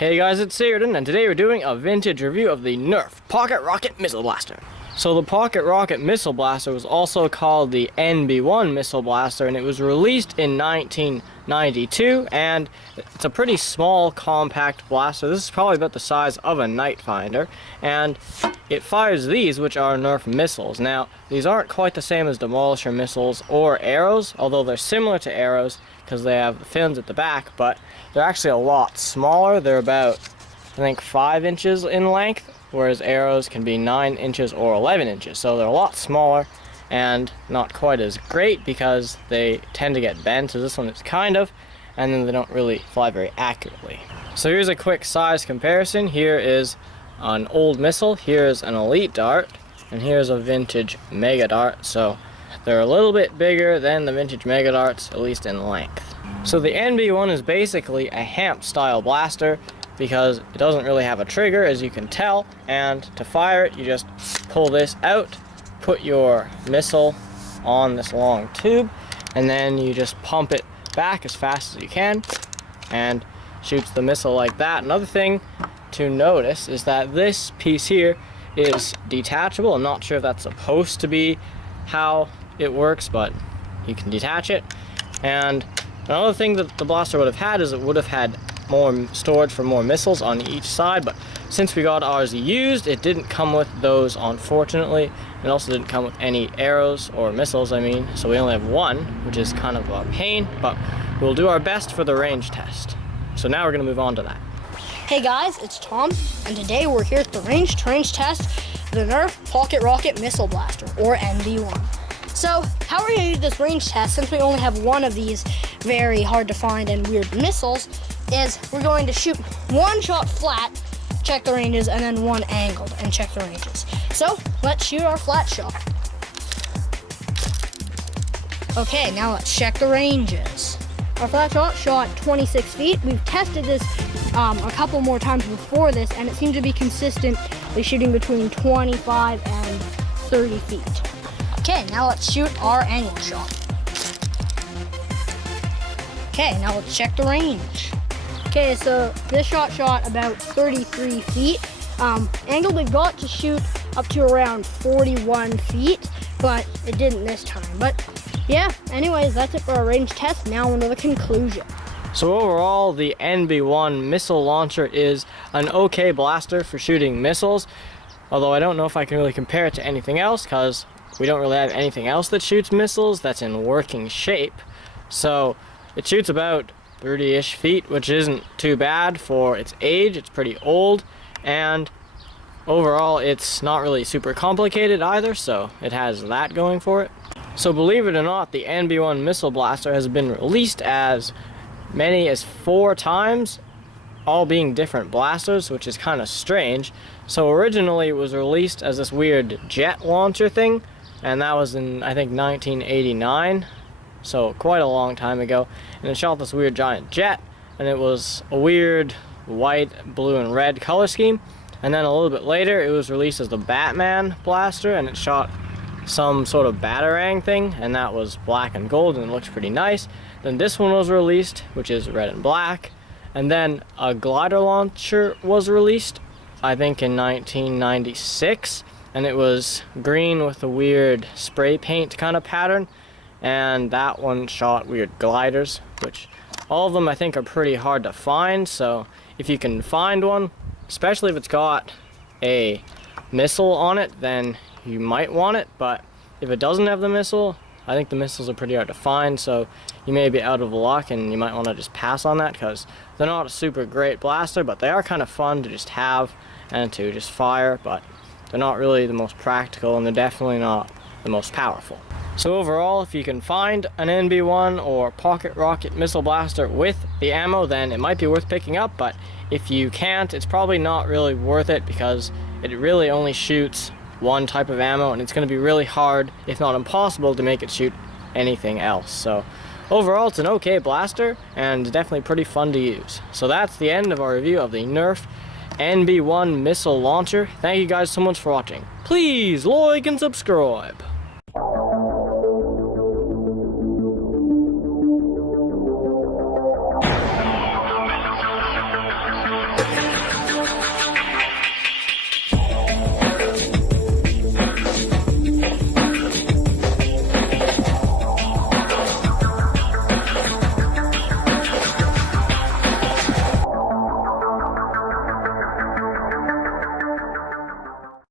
Hey guys, it's Sheridan, and today we're doing a vintage review of the Nerf Pocket Rocket Missile Blaster. So the Pocket Rocket Missile Blaster was also called the NB-1 Missile Blaster, and it was released in 1992, and it's a pretty small, compact blaster. This is probably about the size of a night finder, and it fires these, which are Nerf missiles. Now, these aren't quite the same as Demolisher missiles or arrows, although they're similar to arrows because they have the fins at the back, but they're actually a lot smaller. They're about, I think, 5 inches in length, whereas arrows can be 9 inches or 11 inches. So they're a lot smaller and not quite as great because they tend to get bent, so this one is kind of, and then they don't really fly very accurately. So here's a quick size comparison. Here is an old missile, here's an elite dart, and here's a vintage mega dart. So they're a little bit bigger than the vintage mega darts, at least in length. So the NB-1 is basically a HAMP style blaster because it doesn't really have a trigger, as you can tell, and to fire it you just pull this out, put your missile on this long tube, and then you just pump it back as fast as you can and shoots the missile like that. Another thing to notice is that this piece here is detachable. I'm not sure if that's supposed to be how it works, but you can detach it. And another thing that the blaster would have had is it would have had more storage for more missiles on each side, but since we got ours used, it didn't come with those, unfortunately. It also didn't come with any arrows or missiles, so we only have one, which is kind of a pain, but we'll do our best for the range test. So now we're going to move on to that. Hey guys, it's Tom, and today we're here at the range test the Nerf Pocket Rocket Missile Blaster, or NB-1. So, how we're going to do this range test, since we only have one of these very hard to find and weird missiles, is we're going to shoot one shot flat, check the ranges, and then one angled and check the ranges. So, let's shoot our flat shot. Okay, now let's check the ranges. Our flat shot shot 26 feet. We've tested this a couple more times before this, and it seems to be consistently shooting between 25 and 30 feet. Okay, now let's shoot our angled shot. Okay, now let's check the range. Okay, so this shot about 33 feet. Angled, it got to shoot up to around 41 feet, but it didn't this time. But yeah, anyways, that's it for our range test. Now on to the conclusion. So overall, the NB-1 missile launcher is an okay blaster for shooting missiles, although I don't know if I can really compare it to anything else because we don't really have anything else that shoots missiles that's in working shape. So it shoots about 30-ish feet, which isn't too bad for its age. It's pretty old, and overall it's not really super complicated either, so it has that going for it. So believe it or not, the NB-1 missile blaster has been released as many as 4 times, all being different blasters, which is kind of strange. So originally it was released as this weird jet launcher thing, and that was in, I think, 1989, so quite a long time ago, and it shot this weird giant jet, and it was a weird white, blue, and red color scheme. And then a little bit later it was released as the Batman blaster, and it shot some sort of batarang thing, and that was black and gold, and it looks pretty nice. Then this one was released, which is red and black, and then a glider launcher was released, I think in 1996, and it was green with a weird spray paint kind of pattern, and that one shot weird gliders, which all of them I think are pretty hard to find. So if you can find one, especially if it's got a missile on it, then you might want it, but if it doesn't have the missile, I think the missiles are pretty hard to find, so you may be out of luck and you might want to just pass on that because they're not a super great blaster, but they are kind of fun to just have and to just fire, but they're not really the most practical, and they're definitely not the most powerful. So overall, if you can find an NB-1 or Pocket Rocket Missile Blaster with the ammo, then it might be worth picking up, but if you can't, it's probably not really worth it because it really only shoots one type of ammo, and it's going to be really hard, if not impossible, to make it shoot anything else. So overall, it's an okay blaster, and definitely pretty fun to use. So that's the end of our review of the Nerf NB-1 missile launcher. Thank you guys so much for watching. Please like and subscribe.